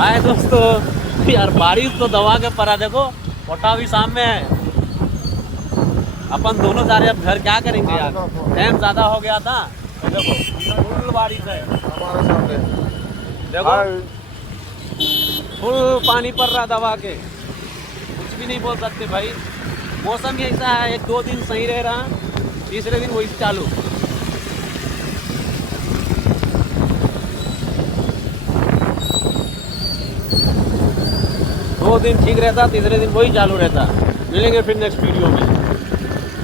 हाय दोस्तों, यार बारिश तो दबा के पड़ा। देखो पोटा भी सामने है। अपन दोनों जा रहे हैं अब घर। क्या करेंगे यार, टाइम ज्यादा हो गया था। तो देखो फुल बारिश है हमारे सामने। देखो, फुल पानी पड़ रहा दबा के। कुछ भी नहीं बोल सकते भाई। मौसम ही ऐसा है, एक दो दिन सही रह रहा, तीसरे दिन वही चालू। दो दिन ठीक रहता, तीसरे दिन वही चालू रहता। मिलेंगे फिर नेक्स्ट वीडियो में।